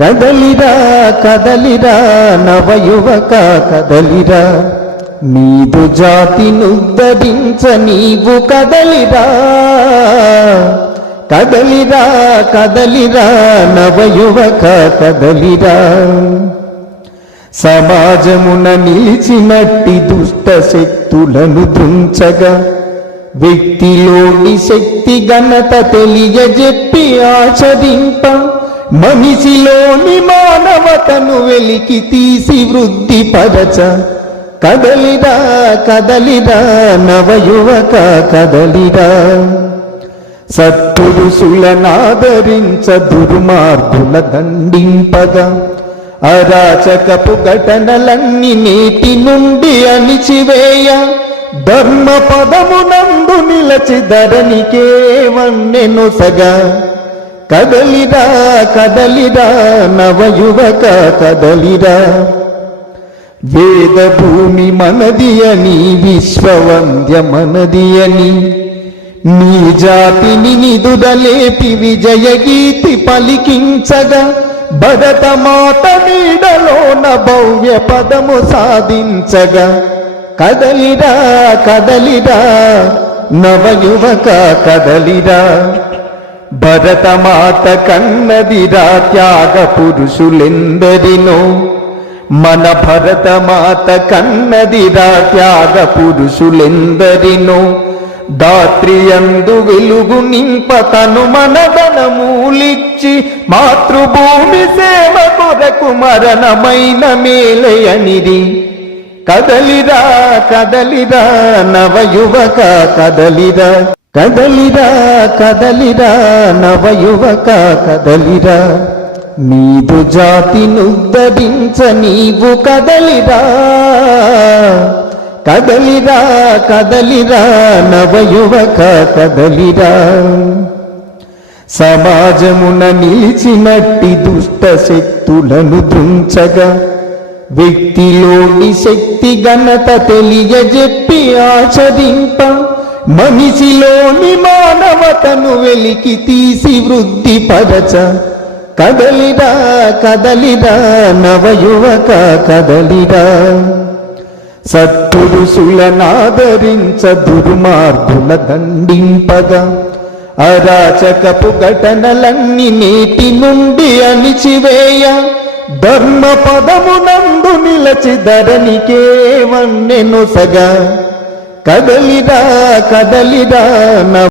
కదలిరా కదలిరా నవయువక కదలిరా, నీదు జాతినుద్ధరించ నీవు కదలిరా. కదలిరా కదలిరా నవయువక కదలిరా, సమాజమున నిలిచినట్టి దుష్ట శక్తులను దృంచగా వ్యక్తిలోని శక్తి ఘనత తెలియజెప్పి ఆచరింప, మనిషిలోని మానవతను వెలికి తీసి వృద్ధి పరచ. కదలిరా కదలిరా నవయువక కదలిరా, సత్పురుషులనాదరించ దుర్మార్గుల దండింపగా అరాచకపు ఘటనలన్నీ నేటి నుండి అణిచివేయ, ధర్మ పదమునందు నిలచి ధరణికే వన్నెనొసగా. కదలిరా కదలిరా నవయువక కదలిరా, వేద భూమి మనది అని విశ్వవంద్య మనది అని నీ జాతిని నిదుడలేపి విజయ గీతి పలికించగా, భరతమాత నీడలోన భవ్య పదము సాధించగా. కదలిరా కదలిరా నవయువక కదలిరా, భరతమాత కన్నదిరా త్యాగ పురుషులెందరినో, మన భరతమాత కన్నదిరా త్యాగ పురుషులెందరినో. దాత్రియందు వెలుగు నింప తను మనదనమూలిచ్చి, మాతృభూమి సేవ కొరకు మరణమైన మేలయనిది. కదలిరా కదలిరా నవయువక కదలిరా, కదలిరా కదలిరా నవయువక కదలిరా, నీదు జాతినుద్ధరించ నీవు కదలిరా. కదలిరా కదలిరా నవయువక కదలిరా, సమాజమున నిలిచినట్టి దుష్ట శక్తులను దృంచగా వ్యక్తిలోని శక్తి ఘనత తెలియజెప్పి ఆచరింప, మనిషిలోని మానవతను వెలికి తీసి వృద్ధి పరచ. కదలిరా కదలిరా నవయువక కదలిరా, సత్పురుషులనాదరించ దుర్మార్గుల దండింపగా అరాచకపు ఘటనలన్నీ నేటి నుండి అణిచివేయ, ధర్మ పదమునందు నిలచి ధరణికే వన్నెనొసగా. కదలిరా కదలిరా